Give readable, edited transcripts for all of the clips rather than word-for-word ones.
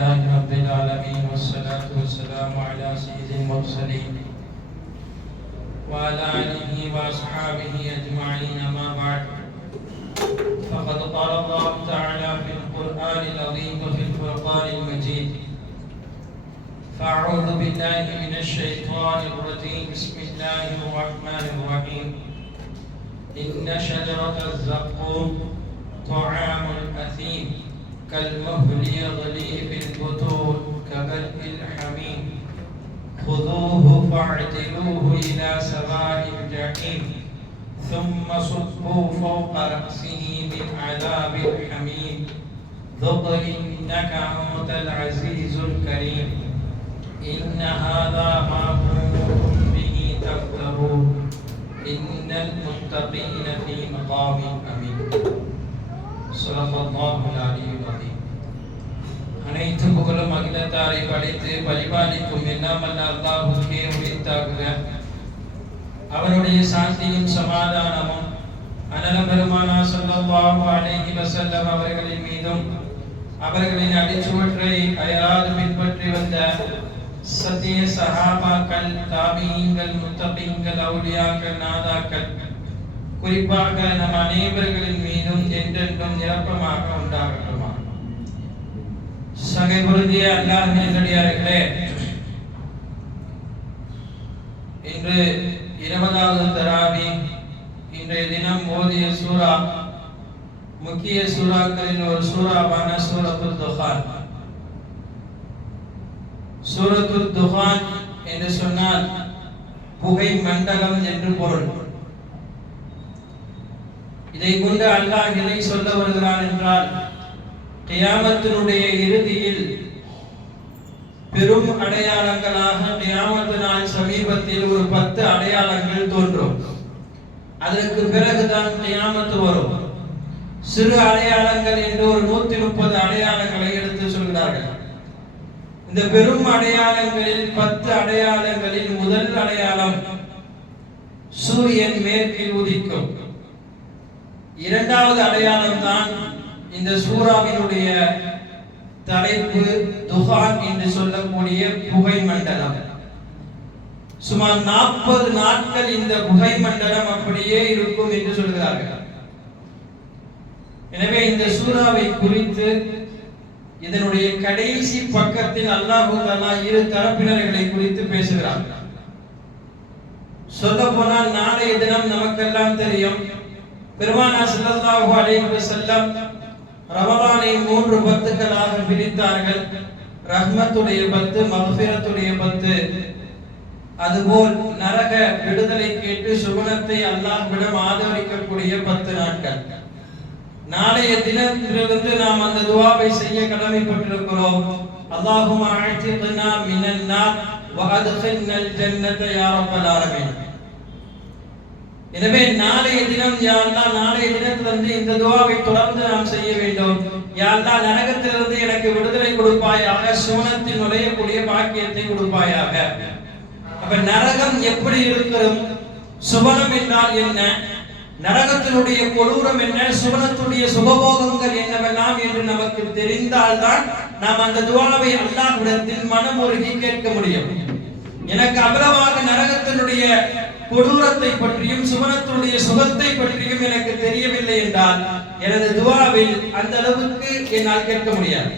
لله رب العالمين والصلاة والسلام على سيد المرسلين وعلى آله وأصحابه أجمعين. ما بعد، فقد قال الله تعالى في القرآن العظيم وفي الفرقان المجيد: فأعوذ بالله من الشيطان الرجيم. بسم الله الرحمن الرحيم. إن شجرة الزقوم طعام الأثيم كالمهل يغلي في البطون كغلي الحميم خذوه فاعتلوه إلى سواء الجحيم ثم صبوا فوق رأسه من عذاب الحميم ذق إنك أنت العزيز الكريم إن هذا ما كنتم به تفترون إن المتقين في مقام أمين. صدق الله العلي العظيم. அனைத்து புகழும் அகிலத்தாரை படைத்து பரிபாலிக்கும் எல்லாமல்ல அல்லாஹ்வுக்கே உரித்தாகுக. அவருடைய சாந்தியும் சமாதானமும் அனலம் பெருமானார் ஸல்லல்லாஹு அலைஹி வஸல்லம் அவர்களின் மீதும் அவர்களின் அடிச்சுவற்றை அயராது பின்பற்றி வந்த சத்திய சஹாபாக்கள், தாபீங்கள், முத்தகீன்கள், அவுலியாக்கள், நாதாக்கள், குறிப்பாக நம் அனைவர்களின் மீதும் என்றென்றும் நிரப்பமாக உண்டாகட்டுமா. சகை பொருந்திய அல்லாஹ்வின் நல்லடியார்களே, இன்று 20வது தராவி. இன்றைய தினம் ஓதிய சூரா முக்கிய சூறாக்களில் ஒரு சூறாவான சூரத்துல் துஹான். சூரத்துல் துஹான் என்று சொன்னால் புகை மண்டலம் என்று பொருள். இதை கொண்டு அல்லாஹ் எதை சொல்ல வருகிறான் என்றால், கியாமத்தினுடைய இறுதியில் பெரும் அடையாளங்களாக கியாமத்து நாள் சமீபத்தில் ஒரு 10 அடையாளங்கள் தோன்றும். அதற்கு பிறகுதான் கியாமத்து வரும். சிறு அடையாளங்கள் என்று ஒரு 130 அடையாளங்களை எடுத்து சொல்கிறார்கள். இந்த பெரும் அடையாளங்களில் 10 அடையாளங்களில் முதல் அடையாளம் சூரியன் மேற்கில் உதிக்கும். இரண்டாவது அடையாளம் தான் இந்த சூறாவினுடைய தலைப்பு துஹான் என்று சொல்லக்கூடிய புகை மண்டலம். சுமார் 40 நாட்கள் இந்த புகை மண்டலம் அப்படியே இருக்கும் என்று சொல்கிறார்கள். எனவே இந்த சூறாவை குறித்து இதனுடைய கடைசி பக்கத்தில் அல்லாஹ் தஆலா இரு தரப்பினர்களை குறித்து பேசுகிறார். சொல்ல போனால் நாளைய தினம் நமக்கெல்லாம் தெரியும், பெருமானார் ஸல்லல்லாஹு அலைஹி வஸல்லம் ரமலானை 3 பத்துகளாக பிரித்தார்கள். ரஹ்மத்துடைய 10, மக்ஃபிரத்துடைய 10. அதுபோல் நரக விடுதலை கேட்டு சுகுணத்தை அல்லாஹ்விடம் ஆதரிக்கக்கூடிய 10 நாட்கள். நாளைய தினத்திலிருந்து நாம் அந்த துஆவை செய்ய கடமைப்பட்டிருக்கிறோம். அல்லாஹும்ம அஅதிக்னா மினன் நார் வ அத்கில்னல் ஜன்னத யா ரப்பல் ஆலமீன். எனவே நாளைய தினம் யா அல்லாஹ், நாளைய தினத்திலிருந்து இந்த துஆவை தொடர்ந்து நாம் செய்ய வேண்டும். யா அல்லாஹ், நரகத்திலிருந்து எனக்கு விடுதலை கொடுப்பாயாக, சுவனத்தில் நுழையக்கூடிய பாக்கியத்தை கொடுப்பாயாக. அப்ப நரகம் எப்படி இருக்கிறது, சுவனம் என்றால் என்ன, நரகத்தினுடைய கொடூரம் என்ன, சுவனத்துடைய சுகபோகங்கள் என்னவெல்லாம் என்று நமக்கு தெரிந்தால்தான் நாம் அந்த துஆவை அல்லாஹ்விடத்தில் மனமுருகி கேட்க முடியும். எனக்கு அவ்வளவாக நரகத்தினுடைய கொடூரத்தை பற்றியும் சுவனத்துடைய சுகத்தை பற்றியும் எனக்கு தெரியவில்லை என்றால் எனது துஆவில் அந்த அளவுக்கு என்னால் கேட்க முடியாது.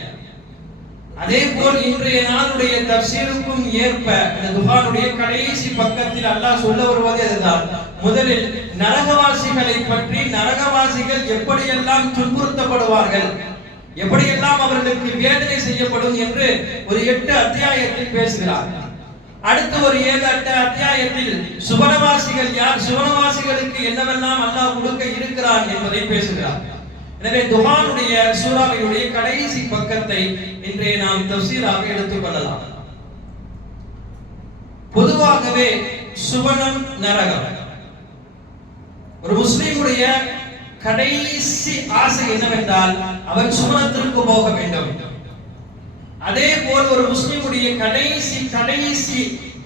அதே போல் இன்றைய நாளுடைய தஃசீருக்கும் ஏற்ப இந்த துஹானுடைய கடைசி பக்கத்தில் அல்லாஹ் சொல்ல வருவது அதுதான். முதலில் நரகவாசிகளை பற்றி, நரகவாசிகள் எப்படியெல்லாம் துன்புறுத்தப்படுவார்கள், எப்படியெல்லாம் அவர்களுக்கு வேதனை செய்யப்படும் என்று ஒரு 8 அத்தியாயத்தில் பேசுகிறார். அடுத்து ஒரு 7-8 அத்தியாயத்தில் சுவனவாசிகள் யார், சுவனவாசிகளுக்கு என்னவெல்லாம் அல்லாஹ் கொடுக்க இருக்கிறான் என்பதை பேசுகிறார். எனவே துஹானுடைய சூறாவினுடைய கடைசி பக்கத்தை இன்றைய நாம் தஃசீராக எடுத்துக் கொள்ளலாம். பொதுவாகவே சுவனம், நரகம் ஒரு முஸ்லிமுடைய கடைசி ஆசை என்னவென்றால் அவன் சுவனத்திற்கு போக வேண்டும். அதே போல் ஒரு முஸ்லிமுடைய கடைசி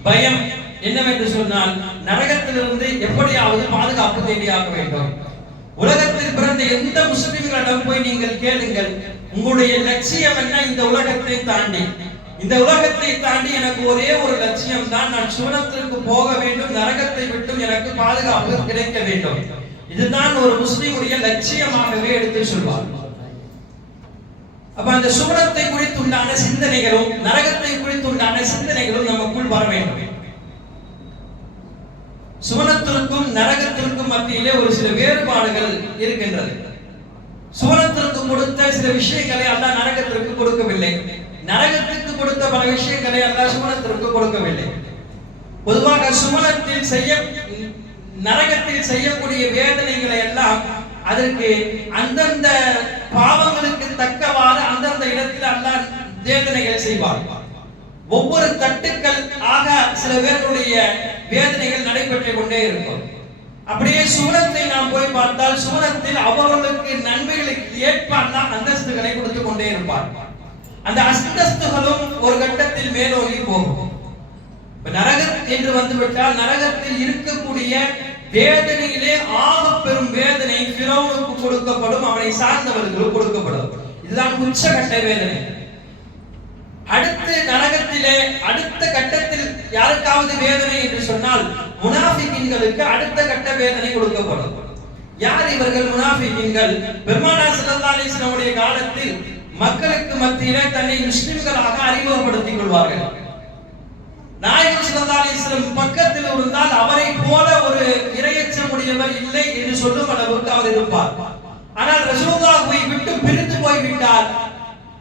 பயம் என்னவென்று சொன்னால் நரகத்திலிருந்து எப்படியாவது பாதுகாப்பு தேடியாக வேண்டும். உலகத்தில் பிறந்த எந்த முஸ்லிம்களிடம் போய் நீங்கள் கேளுங்கள், உங்களுடைய லட்சியம் என்ன? இந்த உலகத்தை தாண்டி, இந்த உலகத்தை தாண்டி எனக்கு ஒரே ஒரு லட்சியம் தான், நான் சுவனத்திற்கு போக வேண்டும், நரகத்தை விட்டும் எனக்கு பாதுகாப்பு கிடைக்க வேண்டும். இதுதான் ஒரு முஸ்லிமுடைய லட்சியமாகவே எடுத்து சொல்வார். அப்ப அந்த சுவனத்தை குறித்துண்டான சிந்தனைகளும் நரகத்தை குறித்துண்டான சிந்தனைகளும் நமக்குள் வர வேண்டும். சுவனத்திற்கும் நரகத்திற்கும் மத்தியிலே ஒரு சில வேறுபாடுகள் இருக்கின்றது. சுவனத்திற்கு கொடுத்த சில விஷயங்களை அல்லாஹ் நரகத்திற்கு கொடுக்கவில்லை, நரகத்திற்கு கொடுத்த பல விஷயங்களை அல்லாஹ் சுவனத்திற்கு கொடுக்கவில்லை. பொதுவாக நரகத்தில் செய்யக்கூடிய வேதனைகளை எல்லாம் அதற்கு அந்தந்த பாவங்களுக்கு தக்கவாறு அந்தந்த இடத்தில் அல்லாஹ் வேதனைகளை செய்வார். ஒவ்வொரு தட்டுக்கள் ஆக சில பேருடைய வேதனைகள் நடைபெற்றுக் கொண்டே இருக்கும். அப்படியே சுவனத்தை நாம் போய் பார்த்தால் சுவனத்தில் அவர்களுக்கு நன்மைகளுக்கு ஏற்ப அல்லாஹ் அந்தஸ்துகளை கொடுத்து கொண்டே இருப்பார். அந்த அந்தஸ்துகளும் ஒரு கட்டத்தில் மேலோங்கி போகும். நரகம் என்று வந்துவிட்டால் நரகத்தில் இருக்கக்கூடிய வேதனையிலே ஆக பெரும் வேதனை ஃபிரௌனுக்கு கொடுக்கப்படும், அவனை சார்ந்தவர்களுக்கு கொடுக்கப்படும். இதுதான் உச்சகட்ட வேதனை. அடுத்த நரகத்திலே அடுத்த கட்டத்தில் யாருக்காவது வேதனை என்று சொன்னால் முனாஃபிகீன்களுக்கு அடுத்த கட்ட வேதனை கொடுக்கப்படும். யார் இவர்கள் முனாஃபிகீன்கள்? பெருமானார் ஸல்லல்லாஹு அலைஹி வஸல்லம் காலத்தில் மக்களுக்கு மத்தியிலே தன்னை முஸ்லிம்களாக அறிமுகப்படுத்திக் கொள்வார்கள். நாயகம் ஸல்லல்லாஹு அலைஹி வஸல்லம் பக்கத்தில் இருந்தால் அவரை போல ஒரு இறையச்சம் உடையவர் இல்லை என்று சொல்லும் அளவுக்கு அவர் இருப்பார். ஆனால் ரசூலுல்லாஹ்வை விட்டு பிரிந்து போய்விட்டார்.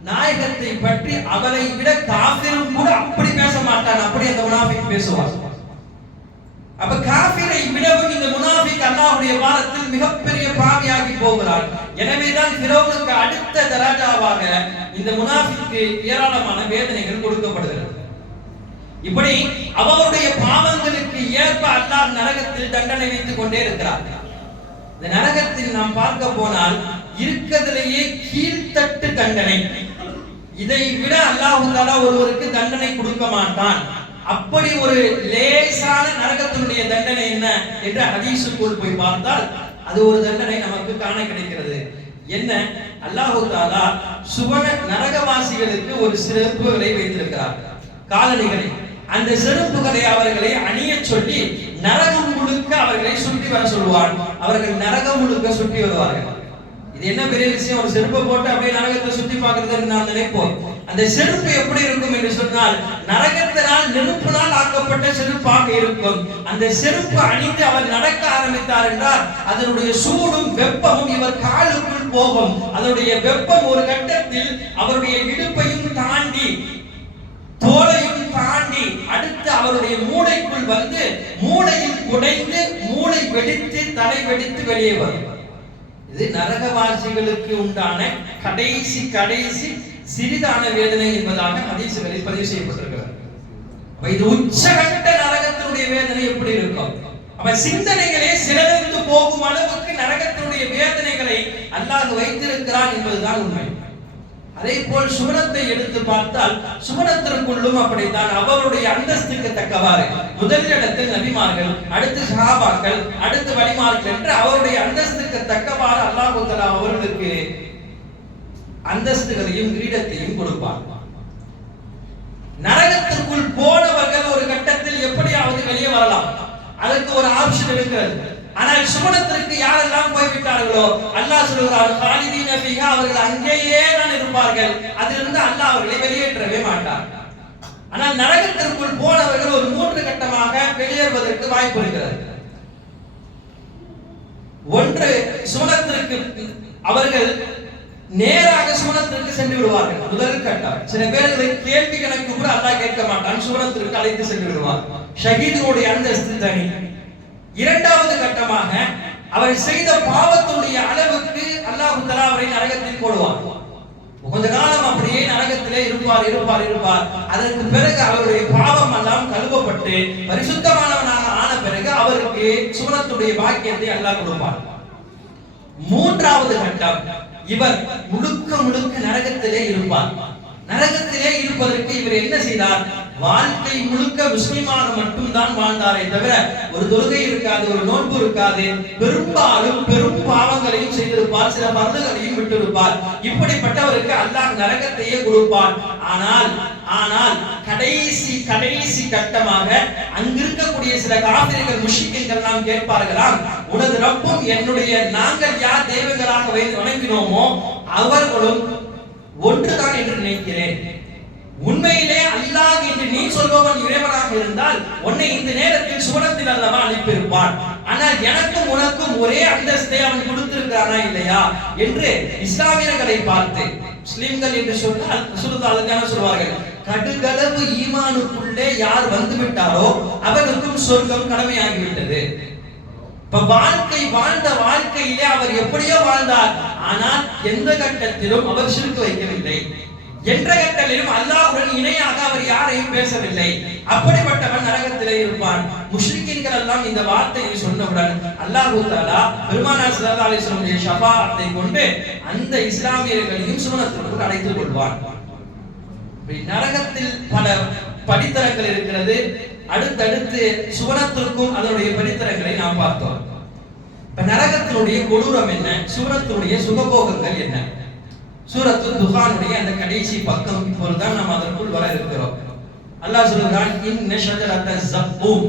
நாயகத்தை பற்றி அவரை விட காஃபிரும் கூட அப்படி பேச மாட்டான், அப்படி அந்த முனாஃபிக் பேசுவார். அப்ப காஃபிரை விடவும் இந்த முனாஃபிக் அல்லாஹ்வுடைய வாரத்தில் மிகப்பெரிய பாவியாகி போகிறார். எனவேதான் ஃபிரௌனுக்கு அடுத்த தரஜாவாக இந்த முனாஃபிக்கு ஏராளமான வேதனைகள் கொடுக்கப்படுகிறது. இப்படி அவருடைய பாவங்களுக்கு ஏற்ப அல்லாஹ் நரகத்தில் தண்டனை வைத்துக் கொண்டே இருக்கிறார். இந்த நரகத்தில் நாம் பார்க்க போனால் இருக்கிறதிலேயே கீழ்த்தட்டு தண்டனை. இதை விட அல்லாஹ் தஆலா ஒருவருக்கு தண்டனை கொடுக்க மாட்டான். அப்படி ஒரு லேசான நரகத்தினுடைய தண்டனை என்ன என்று ஹதீஸுக்குள் போய் பார்த்தால் அது ஒரு தண்டனை நமக்கு காண கிடைக்கிறது. என்ன? அல்லாஹ் தஆலா சுவன நரகவாசிகளுக்கு ஒரு சிறப்புகளை வைத்திருக்கிறார், காலணிகளை. அந்த செருப்புகளை அவர்களை அணிய சொல்லி நரகம் முழுக்க அவர்களை சுற்றி வர சொல்வார். அவர்கள் நரகம் முழுக்க சுற்றி வருவார்கள். இது என்ன பெரிய விஷயம்? ஒரு செருப்பை போட்டு அப்படியே நரகத்தை சுற்றி பார்க்கிறது நாம் நினைப்போம். அந்த செருப்பு எப்படி இருக்கும் என்று சொன்னால் நரகத்தினால் நெருப்பினால் ஆக்கப்பட்ட செருப்பாக இருக்கும். அந்த செருப்பு அணிந்து அவர் நடக்க ஆரம்பித்தார் என்றால் அதனுடைய சூடும் வெப்பமும் இவர் காலுக்குள் போகும். அதனுடைய வெப்பம் ஒரு கட்டத்தில் அவருடைய இடுப்பையும் தாண்டி தோலையும் தாண்டி அடுத்து அவருடைய மூளைக்குள் வந்து மூளையில் குடைந்து மூளை வெடித்து தலை வெடித்து வெளியே வரும். இது நரகவாசிகளுக்கு உண்டான கடைசி சிறிதான வேதனை என்பதாக ஹதீஸ்களில் பதிவு செய்யப்பட்டிருக்கிறது. இது உச்சகட்ட நரகத்தினுடைய வேதனை எப்படி இருக்கும்? அப்ப சிந்தனைகளே சிறந்து போகும் அளவுக்கு நரகத்தினுடைய வேதனைகளை அல்லாஹ் வைத்திருக்கிறான் என்பதுதான் உண்மை. அதே போல் சுவனத்தை எடுத்து பார்த்தால் சுவனத்திற்குள்ளும் அப்படித்தான் அவருடைய அந்தஸ்துக்கு தக்கவாறு முதல் இடத்தில் நபிமார்கள், அடுத்து சஹாபாக்கள், அடுத்து வலிமார்கள் என்று அவருடைய அந்தஸ்துக்கு தக்கவாறு அல்லாஹ் தஆலா அவர்களுக்கு அந்தஸ்துகளையும் கிரீடத்தையும் கொடுப்பார். நரகத்திற்குள் போனவர்கள் ஒரு கட்டத்தில் எப்படியாவது வெளியே வரலாம், அதற்கு ஒரு ஆப்ஷன் இருக்கிறது. ஆனால் சுவனத்திற்கு யாரெல்லாம் போய்விட்டார்களோ அல்லாஹ் சொல்கிறார் காலிதீன ஃபீஹா, அவர்கள் அங்கேயே தான் இருப்பார்கள், அதிலிருந்து அல்லாஹ் அவர்களை வெளியேற்றவே மாட்டார். ஆனால் நரகத்திற்குள் போனவர்கள் ஒரு 3 கட்டமாக வெளியேறுவதற்கு வாய்ப்பு இருக்கிறது. ஒன்று, சுவனத்திற்கு அவர்கள் நேராக சுவனத்திற்கு சென்று விடுவார்கள். முதல் கட்டம். சில பேர்களை கேள்வி கணக்கு கூட அல்லாஹ் கேட்க மாட்டான், சுவனத்திற்கு அழைத்து சென்று விடுவார். ஷஹீதுடைய அந்தஸ்து தனி. இரண்டாவது கட்டமாக அவர் செய்த பாவத்துடைய அளவுக்கு அல்லாஹ் தஆலா அவரை நரகத்தில் போடுவார். கொஞ்ச காலம் அப்படியே நரகத்திலே இருப்பார். அதற்கு பிறகு அவருடைய பாவம் எல்லாம் கழுவப்பட்டு பரிசுத்தமானவனாக ஆன பிறகு அவருக்கு சுவனத்துடைய பாக்கியத்தை அல்லாஹ் கொடுப்பார். மூன்றாவது கட்டம், இவர் முழுக்க நரகத்திலே இருப்பார். நரகத்திலே இருப்பதற்கு இவர் என்ன செய்தார்? வாழ்க்கை முழுக்க முஸ்லிமாக மட்டும்தான் வாழ்ந்தாரே தவிர ஒரு தொழுகை இருக்காது, ஒரு நோன்பு இருக்காது, பெரும்பாலும் பெரும் பாவங்களையும் செய்திருப்பார், சில பருதுகளையும் விட்டிருப்பார். இப்படிப்பட்டவருக்கு அல்லாஹ் நரகத்தையே கொடுப்பான். ஆனால் கடைசி கட்டமாக அங்கிருக்கக்கூடிய சில காபிர்கள் முஷ்ரிக்கீன்கள் எல்லாம் கேட்பார்களாம், உனது ரப்பும் நாங்கள் யார் தெய்வங்களாக வணங்கினோமோ அவர்களும் ஒன்றுதான் என்று நினைக்கிறேன். உண்மையிலே அல்லாஹ் என்று நீ சொல்பவன் இறைவனாக இருந்தால் உன்னை இந்த நேரத்தில் சுவனத்தில் அல்லவா அனுப்பியிருப்பான். ஆனால் எனக்கும் உனக்கும் ஒரே அந்தஸ்தை அவன் கொடுத்திருக்கிறானா இல்லையா என்று இஸ்லாமியர்களை பார்த்து, முஸ்லிம்கள் என்று சொன்னால் சுருதாலத்தான சொல்வார்கள், கடுகளவு ஈமானுக்குள்ளே யார் வந்து விட்டாரோ அவனுக்கும் சொர்க்கம் கடமையாகிவிட்டது. வாழ்ந்த வாழ்க்கையிலே அவர் எப்படியோ வாழ்ந்தார், ஆனால் எந்த கட்டத்திலும் அவர் ஷிர்க் வைக்கவில்லை, என்ற கட்டத்திலும் அல்லாஹ்வுடன் இணையாக அவர் யாரையும் பேசவில்லை. அப்படிப்பட்டவன் நரகத்திலே இருப்பான். முஷ்ரிக்கீன்கள் எல்லாம் இந்த வார்த்தையை சொன்னவுடன் அல்லாஹ் தஆலா பெருமானார் ஸல்லல்லாஹு அலைஹி வஸல்லம் ஷஃபாஅத்தை கொண்டு அந்த இஸ்லாமியர்களையும் சுவனத்திற்குள் அழைத்துக் கொள்வான். நரகத்தில் பல படித்தரங்கள் இருக்கிறது. அடுத்தடுத்து சுவனத்திற்கும் அதனுடைய படித்தரங்களை நாம் பார்த்தோம். நரகத்தினுடைய கொடூரம் என்ன, சூரத்தினுடைய சுகபோகங்கள் என்ன? சூரத்து துஹானுடைய அந்த கடைசி பக்கம் இப்பொழுதுதான் நாம் அதற்குள் வர இருக்கிறோம். அல்லாஹ் சொல்கிறான், இன்ன ஷஜரத ஸக்கூம்,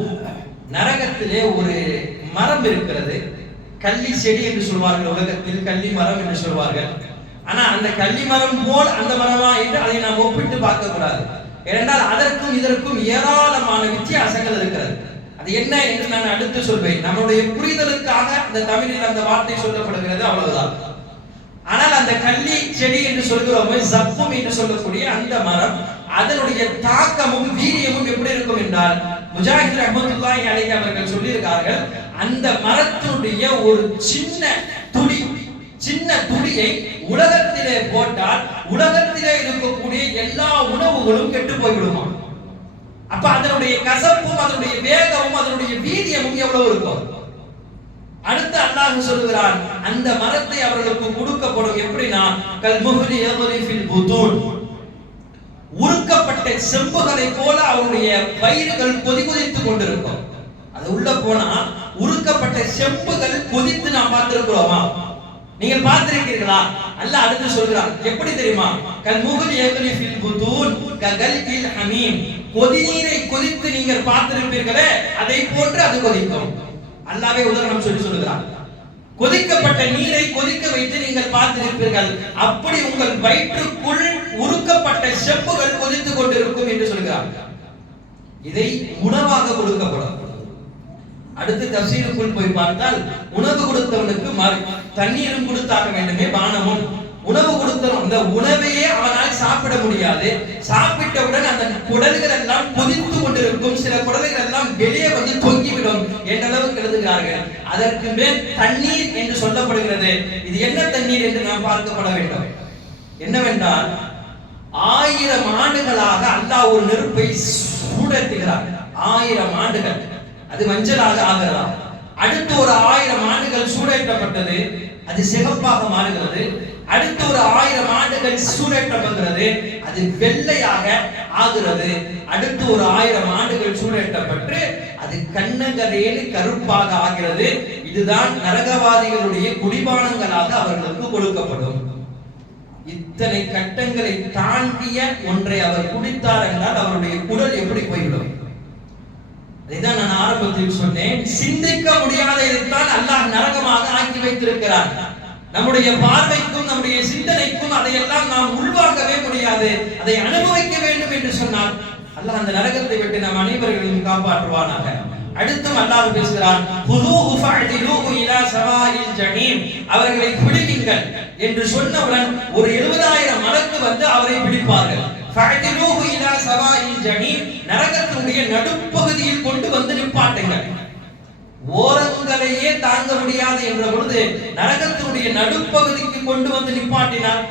நரகத்திலே ஒரு மரம் இருக்கிறது. கள்ளி செடி என்று சொல்வார்கள், உலகத்தில் கள்ளி மரம் என்று சொல்வார்கள். ஆனா அந்த கள்ளி மரம் போல் அந்த மரமா என்று அதை நாம் ஒப்பிட்டு பார்க்க கூடாது. ஏனென்றால் அதற்கும் இதற்கும் ஏராளமான வித்தியாசங்கள் இருக்கிறது. அது என்ன என்று நான் அடுத்து சொல்வேன். நம்முடைய புரிதலுக்காக அந்த தமிழில் அந்த வார்த்தை சொல்லப்படுகிறது, அவ்வளவுதான். ஆனால் அந்த கள்ளி செடி என்று சொல்கிறோம், ஸக்கூம் என்று சொல்லக்கூடிய அந்த மரம், அதனுடைய தாக்கமும் வீரியமும் எப்படி இருக்கும் என்றால், முஜாஹித் ரஹ்மத்துல்லாஹி அலைஹி அவர்கள் சொல்லியிருக்கார்கள், அந்த மரத்தினுடைய ஒரு சின்ன துளியை உலகத்திலே போட்டால் உலகத்திலே இருக்கக்கூடிய எல்லா உணவுகளும் கெட்டு போய்விடுமா. அப்ப அதனுடைய கசப்பும் அதனுடைய வேகமும் அதனுடைய வீரியமும் எவ்வளவு இருக்கும். அடுத்து அல்லாஹ் சொல்கிறான், அந்த மரத்தை அவர்களுக்கு கொடுக்கப்படும். எப்படின்னா, கல்முஹ்லி யக்லி ஃபில் புதூன், உருக்கப்பட்ட செம்புகளை போல அவருடைய வயிறுகள் கொதித்துக் கொண்டிருக்கும். அது உள்ள போனா உருக்கப்பட்ட செம்புகள் கொதித்து நாம் பார்த்திருக்கிறோமா? நீங்கள் பார்த்திருக்கிறீர்களா? அல்லாஹ் அடுத்து சொல்கிறான், எப்படி தெரியுமா? கல்முஹ்லி யக்லி ஃபில் புதூன் ககல்கில் ஹமீம், கொதிநீரை கொதித்து நீங்கள் பார்த்திருப்பீர்களே, அதை போன்று அது கொதிக்கும். அல்லாஹ்வே உதாரணம் சொல்லுகிறான், கொதிக்கப்பட்ட நீரை கொதிக்க வைத்து நீங்கள் பார்த்திருப்பீர்கள், அப்படி உங்கள் வயிற்றுக்குள் உருக்கப்பட்ட செம்புகள் கொதித்துக் கொண்டிருக்கும் என்று சொல்கிறார். இதை உணவாக கொடுக்கப்படும். அடுத்து தஃசீருக்குள் போய் பார்த்தால், உணவு கொடுத்தவனுக்கு தண்ணீரும் கொடுத்தாக வேண்டுமே, பானமும். உணவு கொடுத்தவன் அந்த உணவையே அவனால் சாப்பிட முடியாது. சாப்பிட்டவுடன் அந்த குடல்கள் எல்லாம் கொதித்து கொண்டிருக்கும், சில குடல்கள் எல்லாம் வெளியே வந்து தொங்கிவிடும் என்ற அளவுக்கு எழுதுகிறார்கள். அதற்கு மேல் தண்ணீர் என்று சொல்லப்படுகிறது. இது என்ன தண்ணீர் என்று நாம் பார்க்கப்பட வேண்டும். என்னவென்றால், 1000 ஆண்டுகளாக அல்லாஹ் ஒரு நெருப்பை சூடேற்றுகிறார். 1000 ஆண்டுகள் அது மஞ்சளாக ஆகிறதா. அடுத்து ஒரு 1000 ஆண்டுகள் சூடேற்றப்பட்டது, அது சிகப்பாக மாறுகிறது. அடுத்து ஒரு 1000 ஆண்டுகள் சூடேற்றப்படுகிறது, அது வெள்ளையாக ஆகிறது. அடுத்து ஒரு 1000 ஆண்டுகள் சூடேற்றப்பட்டு அது கண்ணங்கரேன்னு கருப்பாக ஆகிறது. இதுதான் நரகவாதிகளுடைய குடிபானங்களாக அவர்களுக்கு கொடுக்கப்படும். இத்தனை கட்டங்களை தாண்டிய ஒன்றை அவர் குடித்தார் என்றால் அவருடைய குடல் எப்படி போய்விடும்? இதான் நான் ஆரம்பத்தில் சொன்னேன், சிந்திக்க முடியாததைத்தான் அல்லாஹ் நரகமாக ஆக்கி வைத்திருக்கிறார். நம்முடைய பார்வைக்கும் நம்முடைய சிந்தனைக்கும் அதையெல்லாம் நாம் உள்வாங்கவே முடியாது. அதை அனுபவிக்க வேண்டும் என்று சொன்னால் அல்லாஹ் அந்த நரகத்தை விட்டு நம் அனைவர்களையும் காப்பாற்றுவானாக. அடுத்தும் அல்லாஹ் பேசுகிறான், ஹுதூஹு ஃபஅதிலூஹு இலா ஸவாஇல் ஜஹீம், அவர்களை பிடியுங்கள் என்று சொன்னவுடன் ஒரு 70000 மலக்கு வந்து அவரை பிடிப்பார்கள். ஃபஅதிலூஹு இலா ஸவாஇல் ஜஹீம், நரகத்தினுடைய நடுப்பகுதியில் கொண்டு வந்து நிப்பாட்டுங்கள். ஓரங்களையே தாங்க முடியாது என்ற பொழுது நரகத்தினுடைய நடுப்பகுதிக்கு கொண்டு வந்து நிப்பாட்டினார்.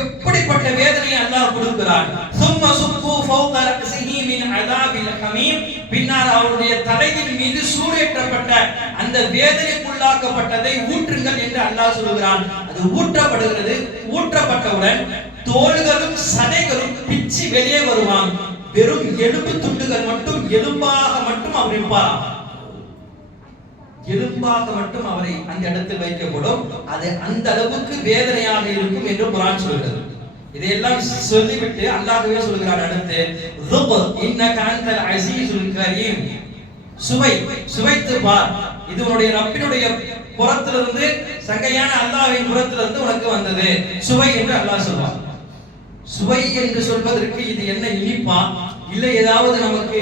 எப்படிப்பட்ட வேதனை அல்லாஹ் கொடுக்கிறான். சும்ம சுப்பு ஃபௌக ரக்ஸிஹி மின் அஸாபில் ஹமீம், பின்னர் அவருடைய தலையின் மீது சூடேற்றப்பட்ட அந்த வேதனைக்குள்ளாக்கப்பட்டதை ஊற்றுங்கள் என்று அல்லாஹ் சொல்கிறான். அது ஊற்றப்படுகிறது. ஊற்றப்பட்டவுடன் தோள்களும் சதைகளும் பிச்சு வெளியே வருவான். வெறும் எலும்பு துண்டுகள் மட்டும் எலும்பாக மட்டும் அவர் இருப்பாராம். எலும்பாக மட்டும் அவரை அந்த இடத்தில் வைக்கப்படும். அது அந்த அளவுக்கு வேதனையாக இருக்கும் என்று குர்ஆன் சொல்கிறது. இதையெல்லாம் சொல்லிவிட்டு அல்லாஹ்வே சொல்கிறான் அடுத்து, ذُقْ إِنَّكَ أَنْتَ الْعَزِيزُ الْكَرِيمُ. சுவைத்து பார், இது உன்னுடைய ரப்பினுடைய புறத்திலிருந்து, சங்கையான அல்லாஹ்வின் புறத்திலிருந்து உனக்கு வந்தது. சுவை என்று அல்லாஹ் சொல்வார். சுவை என்று சொல்வதற்கு இது என்ன, இனிப்பா இல்லை ஏதாவது நமக்கு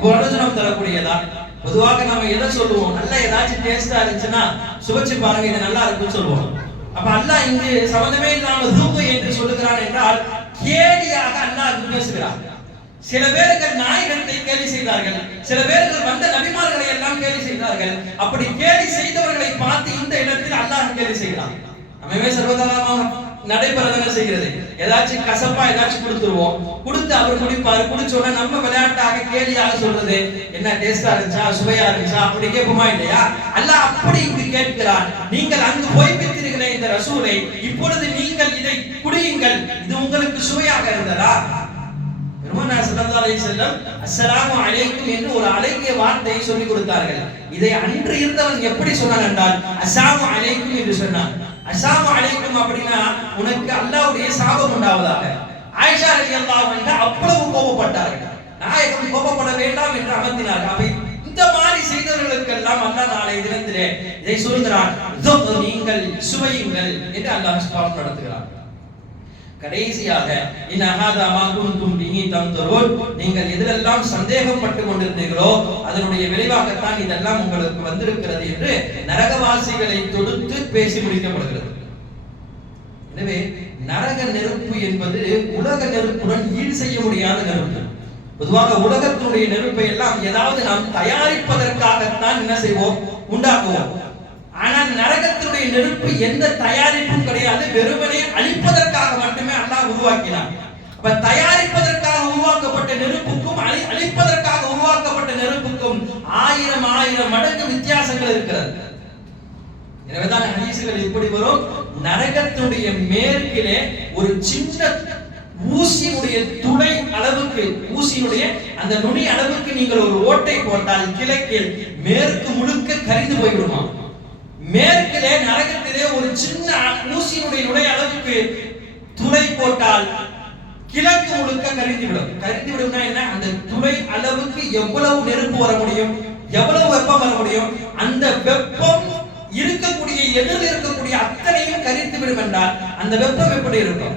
பிரயோஜனம் தரக்கூடியதா? பொதுவாக நாம எதை சொல்லுவோம், நல்ல ஏதாச்சும் டேஸ்டா இருந்துச்சுன்னா சுவைச்சு பாருங்க இது நல்லா இருக்குன்னு சொல்லுவோம். அப்ப அல்லாஹ் இங்கு சம்பந்தமே இல்லாம தூக்கு என்று சொல்லுகிறான் என்றால் கேலியாக அல்லாஹ் பேசுகிறான். சில பேர்கள் நாயகத்தை கேலி செய்தார்கள், சில பேர்கள் வந்த நபிமார்களை எல்லாம் கேலி செய்தார்கள். அப்படி கேலி செய்தவர்களை பார்த்து இந்த இடத்தில் அல்லாஹ் கேலி செய்கிறான். நம்ம சர்வதாராமாக நடைபெறதான செய்கிறது. ஏதாச்சும் கசப்பா ஏதாச்சும் கொடுத்துருவோம், கொடுத்து அவர் குடிப்பாரு, குடிச்சோட நம்ம விளையாட்டாக கேலியாக சொல்றது, என்ன டேஸ்டா இருந்துச்சா, சுவையா இருந்துச்சா அப்படி கேட்போமா இல்லையா? அல்லாஹ் அப்படி இங்கு கேட்கிறான். நீங்கள் அங்கு போய் பெற்றீர்களே இந்த ரசூலை, இப்பொழுது நீங்கள் இதை குடியுங்கள், இது உங்களுக்கு சுவையாக இருந்ததா? பெருமானார் ஸல்லல்லாஹு அலைஹி வஸல்லம் அஸ்ஸலாமு அலைக்கும் என்று ஒரு அழகிய வார்த்தையை சொல்லிக் கொடுத்தார்கள். இதை அன்று இருந்தவன் எப்படி சொன்னான் என்றால் அஸ்ஸலாமு அலைக்கும் என்று சொன்னான். அஸ்ஸலாமு அலைக்கும் அப்படின்னா உனக்கு அல்லாஹ்வுடைய சாபம் உண்டாவதாக. ஆயிஷா ரலியல்லாஹு அன்ஹா அவ்வளவு கோபப்பட்டார்கள். நாயகம் கோபப்பட வேண்டாம் என்று அமர்த்தினார்கள். அப்ப இந்த மாதிரி செய்தவர்களுக்கெல்லாம் அல்லாஹ் நாளை தினத்திலே இதை சொல்கிறான், நீங்கள் சுவையுங்கள் என்று அல்லாஹ் சுப்ஹானஹு நடத்துகிறார். கடைசியாக நீங்கள் எதிலெல்லாம் சந்தேகப்பட்டு கொண்டிருந்தீர்களோ அதனுடைய விளைவாகத்தான் இதெல்லாம் உங்களுக்கு வந்திருக்கிறது என்று நரகவாசிகளை தொடுத்து பேசி முடிக்கப்படுகிறது. எனவே நரக நெருப்பு என்பது உலக நெருப்புடன் ஈடு செய்ய முடியாத நெருப்பு. பொதுவாக உலகத்தினுடைய நெருப்பை எல்லாம் ஏதாவது நாம் தயாரிப்பதற்காகத்தான் என்ன செய்வோம், உண்டாக்குவோம். ஆனால் நரகத்தினுடைய நெருப்பு எந்த தயாரிப்பும் கிடையாது, வெறுமனே அழிப்பதற்காக மட்டுமே அல்லாஹ் உருவாக்கினார். அப்ப தயாரிப்பதற்காக உருவாக்கப்பட்ட நெருப்புக்கும் அழிப்பதற்காக உருவாக்கப்பட்ட நெருப்புக்கும் ஆயிரம் மடங்கு வித்தியாசங்கள் இருக்கிறது. எனவேதான் ஹதீஸ்கள் இப்படி வரும், நரகத்தினுடைய மேற்கிலே ஒரு சின்ன ஊசியினுடைய துளை அளவுக்கு, ஊசியினுடைய அந்த நுனி அளவுக்கு நீங்கள் ஒரு ஓட்டை போட்டால் கிழக்கில் மேற்கு முழுக்க கரிந்து போய்விடுமா. மேற்கிலே நரகத்திலே ஒரு சின்ன ஊசியினுடைய நுழை அளவுக்கு துளை போட்டால் கிழக்கு முழுக்க கரிந்துவிடும். கரிந்துவிடும்னா என்ன, அந்த துளை அளவுக்கு எவ்வளவு நெருப்பு வர முடியும், எவ்வளவு வெப்பம் வர முடியும், அந்த வெப்பம் இருக்கக்கூடிய எதிரில் இருக்கக்கூடிய அத்தனையும் கரித்து விடும் என்றால் அந்த வெப்பம் எப்படி இருக்கும்?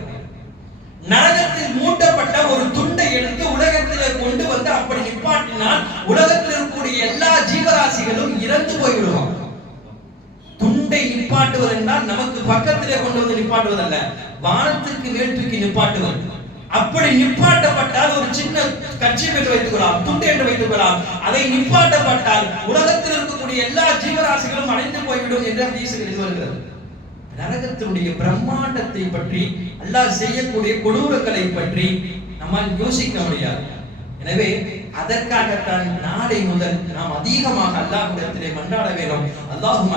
நரகத்தில் மூட்டப்பட்ட ஒரு துண்டை எடுத்து உலகத்திலே கொண்டு வந்து அப்படி நிப்பாட்டினால் உலகத்தில் இருக்கக்கூடிய எல்லா ஜீவராசிகளும் இறந்து போய்விடுவாங்க. துண்டை நிப்பாட்டுவது என்றால் நமக்கு பக்கத்திலே கொண்டு வந்து நிப்பாட்டுவதல்ல, வானத்திற்கு மேல் தூக்கி நிப்பாட்டுவது. அப்படி நிப்பாட்டப்பட்டால் ஒரு சின்ன கட்சி என்று வைத்துக் கொள்ளலாம், துண்டு என்று வைத்துக் கொள்ளலாம். அதை நிப்பாட்டப்பட்டால் உலகத்தில் இருக்கக்கூடிய எல்லா ஜீவராசிகளும் அடைந்து போய்விடும் என்று ஹதீஸ்களில் வருகிறது. நரகத்தினுடைய பிரம்மாண்டத்தை பற்றி, அல்லாஹ் செய்யக்கூடிய கொடூரங்களை பற்றி நம்மால் யோசிக்க முடியாது. எனவே அதற்காகத்தான் நாளை முதல் நாம் அதிகமாக அல்லாஹ்விடத்திலே மன்றாட வேண்டும். அல்லாஹும்ம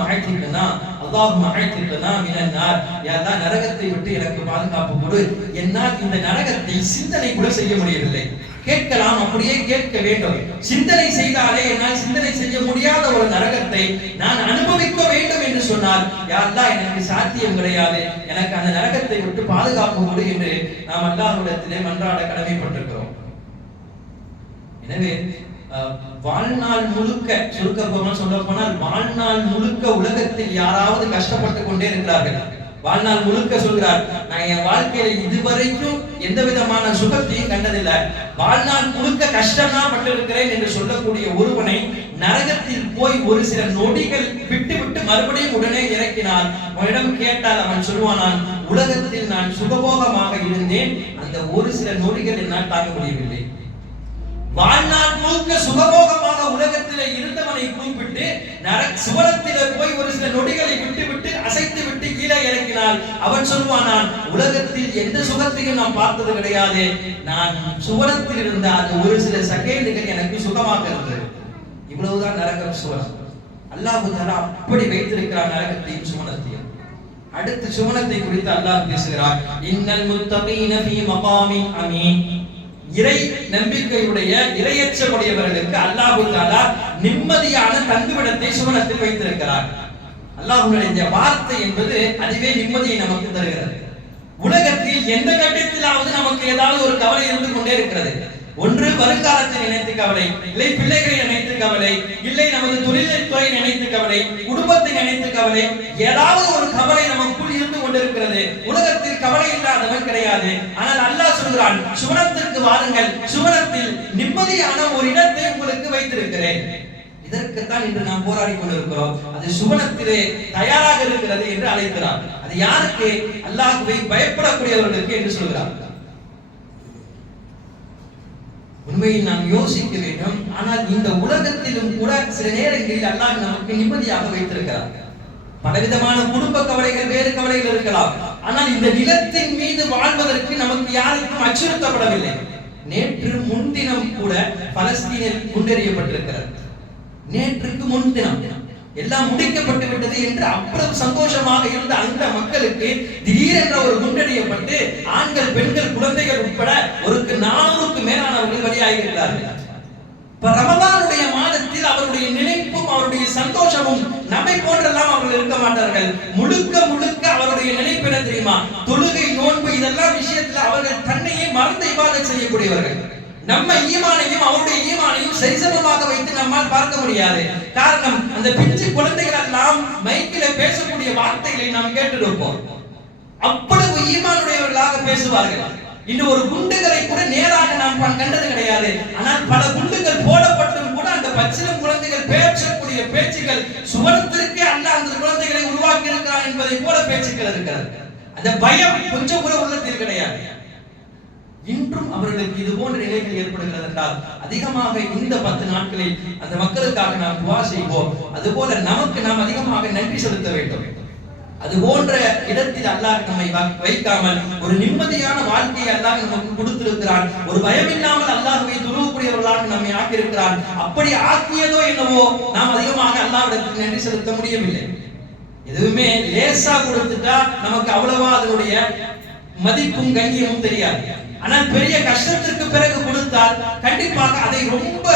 அஅதினா மினன் நார். யா அல்லாஹ், நரகத்தை விட்டு எனக்கு பாதுகாப்பு கொடு. என்னால் இந்த நரகத்தை சிந்தனை கூட செய்ய முடியவில்லை. கேட்கலாம், அப்படியே கேட்க வேண்டும். சிந்தனை செய்தாலே என்னால் சிந்தனை செய்ய முடியாத ஒரு நரகத்தை நான் அனுபவிக்க வேண்டும் என்று சொன்னால் யா அல்லாஹ், எனக்கு சாத்தியம் கிடையாது, எனக்கு அந்த நரகத்தை விட்டு பாதுகாப்பு கொடு என்று நாம் அல்லாஹ்விடத்திலே மன்றாட கடமைப்பட்டிருக்கிறோம். எனவே வாழ்நாள் முழுக்க, சுருக்கமாக சொல்ல போனால் வாழ்நாள் முழுக்க உலகத்தில் யாராவது கஷ்டப்பட்டு கொண்டே இருக்கிறார்கள். வாழ்நாள் முழுக்க சொல்கிறார், நான் என் வாழ்க்கையில இதுவரைக்கும் எந்த விதமான சுகத்தையும் கண்டதில்லை, வாழ்நாள் முழுக்க கஷ்டம்தான் பட்டிருக்கிறேன் என்று சொல்லக்கூடிய ஒருவனை நரகத்தில் போய் ஒரு சில நொடிகள் விட்டு விட்டு மறுபடியும் உடனே இறக்கினால் அவனிடம் கேட்டால் அவன் சொல்வானான், உலகத்தில் நான் சுகபோகமாக இருந்தேன், அந்த ஒரு சில நொடிகள் என்னால் தாங்க முடியவில்லை. வாழ்நாள் முழுக்க சுகபோகமாக உலகத்திலே இருந்தவனை கூப்பிட்டு சுவனத்திலே போய் ஒரு சில நொடிகளை விட்டு விட்டு அசைத்து விட்டு கீழே இறக்கினால் அவன் சொல்வானான், உலகத்தில் எந்த சுகத்தையும் நான் பார்த்தது கிடையாது, நான் சுவனத்தில் இருந்த அந்த ஒரு சில செகண்டுகள் எனக்கு சுகமாக இருந்தது. இவ்வளவுதான் நரகம் சுவனம். அல்லாஹ் தஆலா அப்படி வைத்திருக்கிறார் நரகத்தையும் சுவனத்தையும். அடுத்து சுவனத்தை குறித்து அல்லாஹ் பேசுகிறார். இன்னல் முத்தகீன ஃபீ மகாமின் அமீன். இறை நம்பிக்கையுடைய இறையச்சமுடையவர்களுக்கு அல்லாஹ் தஆலா நிம்மதியான தங்குமிடத்தை சுவனத்தில் வைத்திருக்கிறார். அல்லாஹ்வுடைய இந்த வார்த்தை என்பது அதுவே நிம்மதியை நமக்கு தருகிறது. உலகத்தில் எந்த கட்டத்திலாவது நமக்கு ஏதாவது ஒரு கவலை இருந்து கொண்டே இருக்கிறது. ஒன்று வருங்காலத்தை நினைத்து கவலை, இல்லை பிள்ளைகளை நினைத்து கவலை, இல்லை நமது தொழில்துறை நினைத்து கவலை, குடும்பத்தை நினைத்து கவலை, ஏதாவது ஒரு கவலை நமக்குள் இருந்து கொண்டிருக்கிறது. உலகத்தில் கவலை இல்லாதவன் கிடையாது. ஆனால் அல்லாஹ் சொல்கிறான், சுவனத்திற்கு வாருங்கள், சுவனத்தில் நிம்மதியான ஒரு இடத்தை உங்களுக்கு வைத்திருக்கிறேன். இதற்குத்தான் இன்று நாம் போராடி கொண்டிருக்கிறோம். அது சுவனத்திலே தயாராக இருக்கிறது என்று அழைக்கிறார். அது யாருக்கு? அல்லாஹ்வை பயப்படக்கூடியவர்களுக்கு என்று சொல்கிறார். உண்மையில் நாம் யோசிக்க வேண்டும். ஆனால் இந்த உலகத்திலும் கூட சில நேரங்களில் அல்லாஹ் நமக்கு நிம்மதியாக வைத்திருக்கிறார். பலவிதமான குடும்ப கவலைகள், வேறு கவலைகள் இருக்கலாம். ஆனால் இந்த நிலத்தின் மீது வாழ்வதற்கு நமக்கு யாருக்கும் அச்சுறுத்தப்படவில்லை. நேற்று முன்தினம் கூட பலஸ்தீனில் குண்டெறியப்பட்டிருக்கிறது. நேற்றுக்கு முன்தினம் எல்லாம் முடிக்கப்பட்டு விட்டது என்று அவ்வளவு சந்தோஷமாக இருந்த அந்த மக்களுக்கு திடீரென்ற ஒரு குண்டெறியப்பட்டு ஆண்கள், பெண்கள், குழந்தைகள் உட்பட ஒரு 400க்கு மேலானவர்கள் பலியாகிறார்கள். ரமதானுடைய மாதத்தில் அவருடைய நினைப்பும் அவருடைய சந்தோஷமும் நம்மை போன்றெல்லாம் அவர்கள் இருக்க மாட்டார்கள். முழுக்க முழுக்க அவருடைய நினைப்பு என்ன தெரியுமா? தொழுகை, நோன்பு, இதெல்லாம் விஷயத்துல அவர்கள் தன்னையே மறந்து இபாதத் செய்யக்கூடியவர்கள். நம்ம ஈமானையும் அவருடைய ஈமானையும் சரிசமமாக வைத்து நம்மால் பார்க்க முடியாது. காரணம், அந்த பிஞ்சு குழந்தைகள் எல்லாம் மைக்கில பேசக்கூடிய வார்த்தைகளை நாம் கேட்டிருப்போம். அவ்வளவு ஈமானுடையவர்களாக பேசுவார்கள். இன்று ஒரு குண்டுகளை கூட நேராக நாம் கண்டது கிடையாது. ஆனால் பல குண்டுகள் போடப்பட்டும் கூட அந்த பச்சிளம் குழந்தைகள் பேசக்கூடிய பேச்சுகள் சுவனத்திற்கே அல்லாஹ் அந்த குழந்தைகளை உருவாக்கி இருக்கிறான் என்பதை போல பேச்சுக்கள் இருக்கிறது. அந்த பயம் கொஞ்சம் கூட உள்ளத்தில் கிடையாது. இன்றும் அவர்களுக்கு இது போன்ற நிலைகள் ஏற்படுகிறது என்றால் அதிகமாக இந்த 10 நாட்களில் அந்த மக்களுக்காக நாம் துஆ செய்வோம். அதுபோல நமக்கு நாம் அதிகமாக நன்றி செலுத்த வேண்டும். அது போன்ற இடத்தில் அல்லாஹ் நம்மை வைக்காமல் ஒரு நிம்மதியான வாழ்க்கையை அல்லாஹ் நமக்கு கொடுத்திருக்கிறான். ஒரு பயமில்லாமல் அல்லாஹ்வை தொழக்கூடியவர்களாக நம்மை ஆக்கியிருக்கிறான். அப்படி ஆக்கியதோ என்னவோ நாம் அதிகமாக அல்லாஹ்விடத்தில் நன்றி செலுத்த முடியவில்லை. எதுவுமே லேசா கொடுத்துட்டா நமக்கு அவ்வளவா அதனுடைய மதிப்பும் கண்ணியமும் தெரியாது. ஆனால் பெரிய கஷ்டத்திற்கு பிறகு கொடுத்தால் கண்டிப்பாக அதை ரொம்ப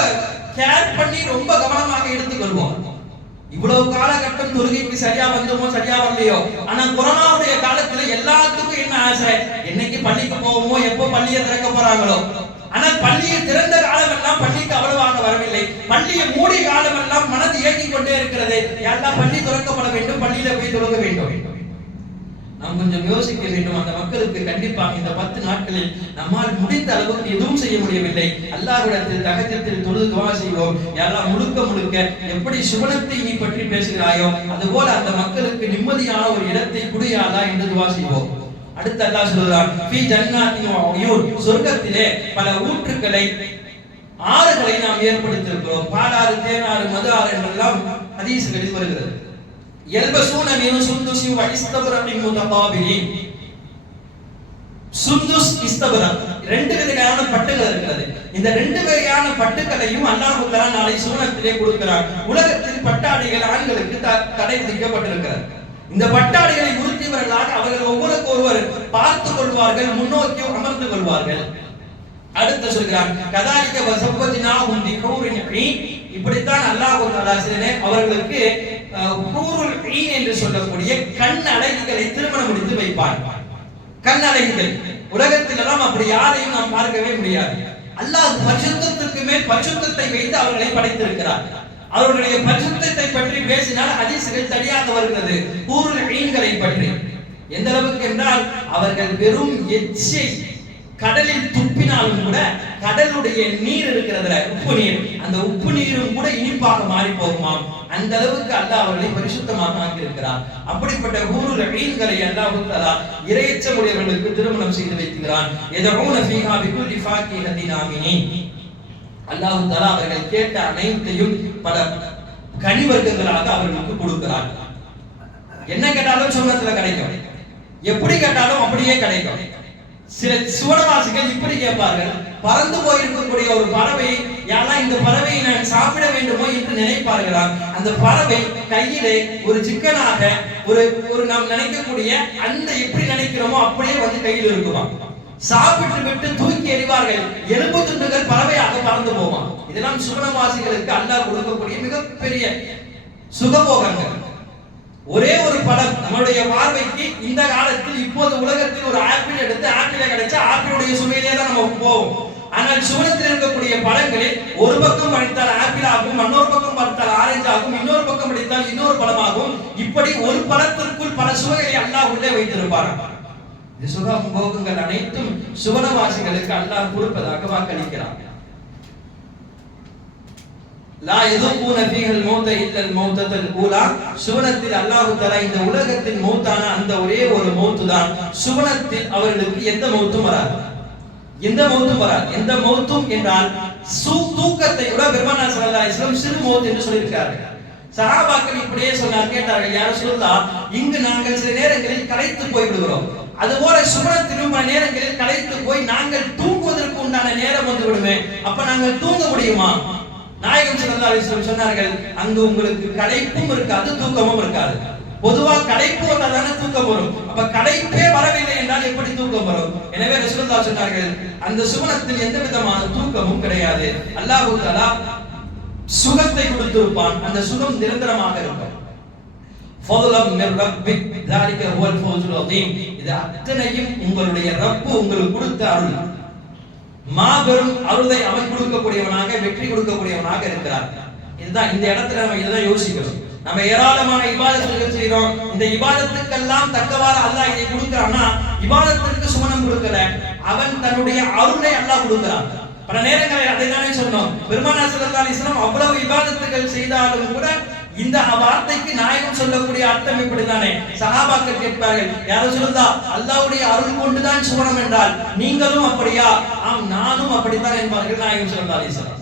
கேர் பண்ணி ரொம்ப கவனமாக எடுத்துக்கொள்வோம். இவ்வளவு காலகட்டம் தொழுகைக்கு சரியா வந்தோமோ சரியா வரலையோ, ஆனா கொரோனாவுடைய காலத்துல எல்லாத்துக்கும் என்ன ஆசை? என்னைக்கு பள்ளிக்கு போவோமோ, எப்போ பள்ளியை திறக்க போறாங்களோ. ஆனால் பள்ளியை திறந்த காலம் எல்லாம் பள்ளிக்கு அவ்வளவாக வரவில்லை. பள்ளியை மூடிய காலம் எல்லாம் மனது ஏங்கிக் கொண்டே இருக்கிறது. எல்லாம் பள்ளி திறக்கப்பட வேண்டும், பள்ளியில போய் தொழுக வேண்டும். நாம் கொஞ்சம் யோசிக்க வேண்டும். அந்த மக்களுக்கு கண்டிப்பாக இந்த 10 நாட்களில் நம்மால் முடிந்த அளவுக்கு எதுவும் செய்ய முடியவில்லை. அல்லாஹ்விடத்தில் தஹஜ்ஜுதில் தொழுது துஆ செய்வோம். யா அல்லாஹ், முழுக்க முழுக்க எப்படி சுவனத்தை நீ பற்றி பேசுகிறாயோ அதுபோல அந்த மக்களுக்கு நிம்மதியான ஒரு இடத்தை கொடு யா அல்லாஹ் என்று துஆ செய்வோம். அடுத்து அல்லாஹ் சொல்றான், ஃபீ ஜன்னாத்தின் வ உயூன், சொர்க்கத்திலே பல ஊற்றுக்களை, ஆறுகளை நாம் ஏற்படுத்தியிருக்கிறோம். பாலாறு, தேனாறு, மது ஆறு என்றெல்லாம் ஹதீஸ்களில் வருகிறது. யல்பசூன மின் சுந்துஸி வ இஸ்தபரகின் முதகாபிலின். சுந்துஸ், இஸ்தபரக், 2 வகையான பட்டுகள் இருக்கிறது. இந்த 2 வகையான பட்டுகளையும் அல்லாஹ் தஆலா நாளை சுவனத்திலே கொடுக்கிறார். உலகத்தில் பட்டாடைகள் ஆண்களுக்கு தடை விதிக்கப்பட்டிருக்கிறது. இந்த பட்டாடைகளை உடுத்தியவர்களாக அவர்கள் ஒவ்வொருவரும் பார்த்துக் கொள்வார்கள், முன்னோக்கி அமர்ந்து கொள்வார்கள். அடுத்து சொல்கிறான், கதாலிக வஸவஜ்னாஹும் பிஹூரின் ஈன். இப்படித்தான் அல்லாஹ் தஆலா அவர்களுக்கு ஹூருல் ஈன் என்று சொல்லக்கூடிய கண் அழகிகளை திருமணம் முடித்து வைப்பார். கண் அழகிகள் உலகத்தில் எல்லாம் அப்படி யாரையும் நாம் பார்க்கவே முடியாது. அல்லாஹ் பரிசுத்தத்திற்கு மேல் பரிசுத்தத்தை வைத்து அவர்களை படைத்திருக்கிறார். அவர்களுடைய பரிசுத்தத்தை பற்றி பேசினால் ஹதீஸ்கள் சரியாக வருகிறது ஹூருல் ஈன்களை பற்றி. எந்த அளவுக்கு என்றால் அவர்கள் வெறும் எச்சை கடலில் துப்பினாலும் கூட கடலுடைய நீர் இருக்கிறதுல உப்பு நீர், அந்த உப்பு நீரும் கூட இனிப்பாக மாறி போகுமாம். அந்த அளவுக்கு அல்லாஹ் அவர்களை பரிசுத்தமாக ஆக்கியிருக்கிறார். அப்படிப்பட்ட ஹூருல் ஈன்களை அல்லாஹ் தஆலா இறையச்சமுடையவர்களுக்கு திருமணம் செய்து வைக்கிறான். யதஊன ஃபீஹா பிகுல்லி ஃபாகிஹத்தின் ஆமினீன். அல்லாஹ் தஆலா அவர்கள் கேட்ட அனைத்தையும் பல கனி வர்க்கங்களாக அவர்களுக்கு கொடுக்கிறார். என்ன கேட்டாலும் சுவனத்துல கிடைக்கும், எப்படி கேட்டாலும் அப்படியே கிடைக்கும். சில சுவனவாசிகள் இப்படி கேட்பார்கள், பறந்து போயிருக்கக்கூடிய ஒரு பறவை, யாரெல்லாம் இந்த பறவையை நான் சாப்பிட வேண்டுமோ என்று நினைப்பார்களாம். அந்த பறவை கையிலே ஒரு சிக்கனாக ஒரு ஒரு நாம் நினைக்கக்கூடிய அந்த எப்படி நினைக்கிறோமோ அப்படியே வந்து கையில் இருக்குமா. சாப்பிட்டு விட்டு தூக்கி எறிவார்கள், எலும்பு துண்டுகள் பறவையாக பறந்து போவான். இதெல்லாம் சுவனவாசிகளுக்கு அல்லாஹ் கொடுக்கக்கூடிய மிகப்பெரிய சுகபோகங்கள். ஒரே ஒரு பழம் நம்மளுடைய பார்வைக்கு இந்த காலத்தில் இப்போது உலகத்தில் ஒரு ஆப்பிள் எடுத்து ஆப்பிளை கிடைச்சா ஆப்பிளுடைய சுவையிலே தான் நம்ம போவோம். ஆனால் சுவனத்தில் இருக்கக்கூடிய பழங்களில் ஒரு பக்கம் படித்தால் ஆப்பிள் ஆகும், இன்னொரு பக்கம் படித்தால் ஆரஞ்சு ஆகும், இன்னொரு பக்கம் படித்தால் இன்னொரு பழமாகும். இப்படி ஒரு பழத்திற்குள் பல சுவைகளை அல்லாஹ் உள்ளே வைத்திருப்பார். இந்த சுகபோகங்கள் அனைத்தும் சுவனவாசிகளுக்கு அல்லாஹ் கொடுப்பதாக வாக்களிக்கிறார். லா யதுகூன ஃபீஹல் மௌத இல்லல் மௌதத்துல் ஊலா. சுவனத்தில் அல்லாஹ் தஆலா இந்த உலகத்தின் மௌத்தான அந்த ஒரே ஒரு மௌத் தான். சுவனத்தில் அவர்களுக்கு எந்த மௌத்தும் வராது, எந்த மௌத்தும் வராது. எந்த மௌத்தும் என்றால் தூக்கத்தை விட பெருமானார் ஸல்லல்லாஹு அலைஹி வஸல்லம் சிறு மௌத் என்று சொல்லியிருக்கிறார்கள். சஹாபாக்கள் இப்படியே சொன்னார், கேட்டார்கள், யா ரசூலல்லாஹ், இங்கு நாங்கள் சில நேரங்களில் களைத்து போய் விடுகிறோம், அதுபோல சுவனத்திலும் பல நேரங்களில் களைத்து போய் நாங்கள் தூங்குவதற்கு உண்டான நேரம் வந்து விடுமே, அப்ப நாங்கள் தூங்க முடியுமா? நாயகம் ஸல்லல்லாஹு அலைஹி வஸல்லம் சொன்னார்கள், அங்கு உங்களுக்கு களைப்பும் இருக்காது, தூக்கமும் இருக்காது. பொதுவா களைப்பு வந்தால் தானே தூக்கம் வரும். அப்ப களைப்பே வரவில்லை என்றால் எப்படி தூக்கம் வரும்? எனவே ரசூலுல்லாஹ் சொன்னார்கள், அந்த சுவனத்தில் எந்த விதமான தூக்கமும் கிடையாது. அல்லாஹ் தஆலா சுகத்தை கொடுத்திருப்பான், அந்த சுகம் நிரந்தரமாக இருக்கும். ஃபضலம் மிர் ரப்பிக் ذلك هو الفوز العظيم. இது அத்தனையும் உங்களுடைய ரப்பு உங்களுக்கு கொடுத்த அருள். மாபெரும் அருளை அவன் கொடுக்கக்கூடியவனாக, வெற்றி கொடுக்கக்கூடியவனாக இருக்கிறார். இதுதான் இந்த இடத்துல நம்ம இதை யோசிக்கிறோம். நம்ம ஏராளமான இபாதத்துகள் செய்றோம். இந்த இபாதத்துக்கெல்லாம் தக்கவாறு அல்லாஹ் இதை கொடுக்கறான்னா, இபாதத்திற்கு சுமனம் கொடுக்கல, அவன் தன்னுடைய அருளை அல்லாஹ் கொடுக்கிறான். பல நேரங்களில் அதை தானே சொன்னோம். பெருமானார் ஸல்லல்லாஹு அலைஹி வஸல்லம் அவ்வளவு இபாதத்துகள் செய்தாலும் கூட இந்த வார்த்தைக்கு நாயகம் சொல்லக்கூடிய அர்த்தம் இப்படிதானே. சஹாபாக்கள் கேட்பார்கள், யா ரசூலுல்லாஹ், அல்லாஹ்வுடைய அருள் கொண்டுதான் சுவனம் என்றால் நீங்களும் அப்படியா? ஆம், நானும் அப்படித்தான் என்பார்கள் நாயகம் ஸல்லல்லாஹு அலைஹி வஸல்லம்.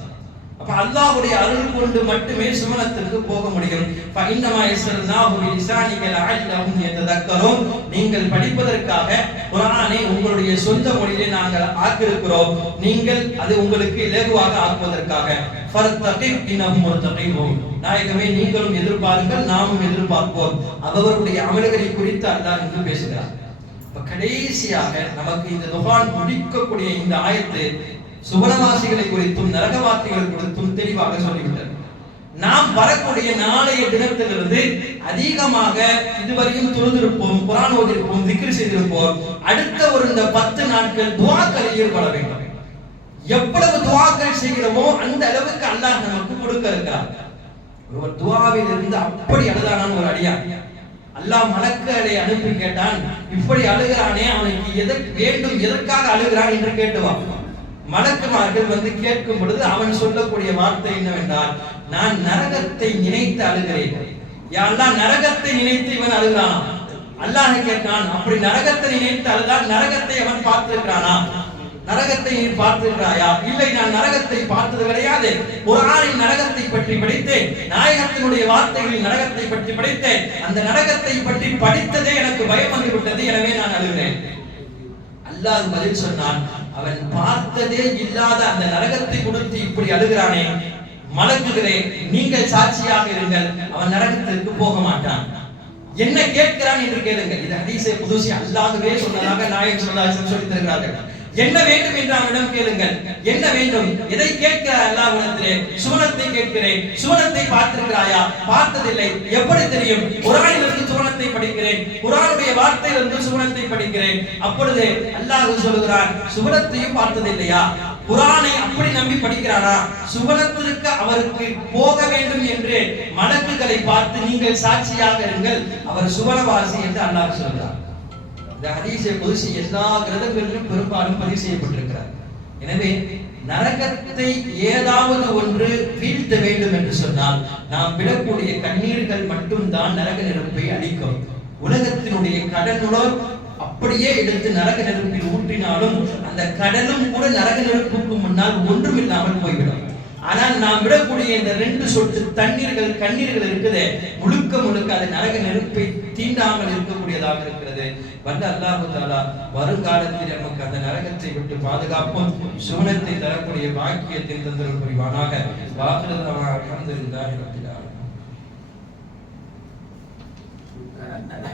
அப்ப அல்லாஹ்வுடைய அருள் கொண்டு மட்டுமே சுவனத்திற்கு போக முடியும். ஃபஇன்னமா யஸ்ஸர்னாஹு பிலிசானிக லஅல்லஹும் யததக்கரும். நீங்கள் படிப்பதற்காக குர்ஆனை உங்களுடைய சொந்த மொழியிலே நாங்கள் ஆக்கியிருக்கிறோம், நீங்கள் அது உங்களுக்கு இலகுவாக ஆக்குவதற்காக. ஃபர்தகிப் இன்னஹும் முர்தகிபூன். நாயகமே, நீங்களும் எதிர்பாருங்கள், நாமும் எதிர்பார்ப்போம். அவர்களுடைய அமல்களை குறித்து அல்லாஹ் இங்கு பேசுகிறார். இப்ப கடைசியாக நமக்கு இந்த துஹான் முடிக்கக்கூடிய இந்த ஆயத்து சுவனவாசிகளை குறித்தும் நரகவாசிகள் குறித்தும் தெளிவாக சொல்லிவிட்டது. நாம் வரக்கூடிய நாளைய தினத்திலிருந்து அதிகமாக இதுவரையும் தொழுதிருப்போம், குர்ஆன் ஓதிருப்போம், திக்ர் செய்திருப்போம். அடுத்த ஒரு இந்த 10 நாட்கள் துஆக்களில் ஈடுபட வேண்டும். எவ்வளவு துஆக்கள் செய்கிறோமோ அந்த அளவுக்கு அல்லாஹ் நமக்கு கொடுக்க இருக்கிறார். ஒரு துஆவில் இருந்து அப்படி அழுதானான் ஒரு அடியான். அல்லாஹ் மலக்குகளை அனுப்பி கேட்டான், இப்படி அழுகிறானே, அவனுக்கு எதற்கு வேண்டும், எதற்காக அழுகிறான் என்று கேட்டுவான். மலக்குமார்கள் வந்து கேட்கும் பொழுது அவன் சொல்லக்கூடிய வார்த்தை என்னவென்றால், நான் நரகத்தை நினைத்து அழுகிறேன். யா அல்லாஹ், நரகத்தை நினைத்து இவன் அழுகிறானா? அல்லாஹ் கேட்டான், அப்படி நரகத்தை நினைத்து அழுதால் நரகத்தை அவன் பார்த்திருக்கிறானா? நரகத்தை நீ பார்த்திருக்கிறாயா? இல்லை, நான் நரகத்தை பார்த்தது கிடையாது. குர்ஆனில் நரகத்தை பற்றி படித்தேன், நாயகத்தினுடைய வார்த்தைகளில் நரகத்தை பற்றி படித்தேன், அந்த நரகத்தை பற்றி படித்ததே எனக்கு பயம் வந்து விட்டது, எனவே நான் அழுகிறேன். அல்லாஹ் பதில் சொன்னான், அவன் பார்த்ததே இல்லாத அந்த நரகத்தை கொடுத்து இப்படி அழுகிறானே, மலக்குகளே நீங்கள் சாட்சியாக இருங்கள், அவன் நரகத்திற்கு போக மாட்டான். என்ன கேட்கிறான் என்று கேளுங்கள். இது ஹதீஸே குதுஸி அல்லாஹ்வே சொன்னதாக நாயகம் ஸல்லல்லாஹு அலைஹி வஸல்லம் சொல்லி தருகிறார்கள். என்ன வேண்டும் என்று அவனிடம் கேளுங்கள். என்ன வேண்டும்? எதை கேட்கிறாய் அல்லாஹ்விடத்திலே? சுவனத்தை கேட்கிறேன். சுவனத்தை பார்த்திருக்கிறாயா? பார்த்ததில்லை. எப்படி தெரியும்? குர்ஆனிலிருந்து சுவனத்தை படிக்கிறேன், குர்ஆனுடைய வார்த்தையிலிருந்து சுவனத்தை படிக்கிறேன். அப்பொழுது அல்லாஹ் சொல்கிறான், சுவனத்தையும் பார்த்ததில்லையா? குர்ஆனை அப்படி நம்பி படிக்கிறானா? சுவனத்திற்கு அவருக்கு போக வேண்டும் என்று மலக்குகளை பார்த்து நீங்கள் சாட்சியாக இருங்கள், அவர் சுவனவாசி என்று அல்லாஹ் சொல்கிறார். இந்த ஹதீஸை குதுஸி எல்லா கிரந்தங்களிலும் பெரும்பாலும் பதிவு செய்யப்பட்டிருக்கிறார். எனவே நரகத்தை ஏதாவது ஒன்று வீழ்த்த வேண்டும் என்று சொன்னால் நாம் விடக்கூடிய கண்ணீர்கள் மட்டும்தான் நரக நெருப்பை அழிக்கும். உலகத்தினுடைய கடலுடன் அப்படியே எடுத்து நரக நெருப்பில் ஊற்றினாலும் அந்த கடலும் கூட நரக நெருப்புக்கு முன்னால் ஒன்றும் இல்லாமல் போய்விடும். ஆனால் நாம் விடக்கூடிய இந்த 2 சொட்டு தண்ணீர்கள், கண்ணீர்கள் இருக்குது, முழுக்க முழுக்க அது நரக நெருப்பை தீண்டாமல் இருக்கக்கூடியதாக இருக்கிறது. வல்ல அல்லாஹ் தஆலா வருங்காலத்தில் நமக்கு அந்த நரகத்தை விட்டு பாதுகாப்பும் சுவனத்தை தரக்கூடிய பாக்கியத்தை தந்தருள் புரிவானாக. வாஹிரு தஅவானா அல்ஹம்துலில்லாஹி ரப்பில் ஆலமீன். நடந்தன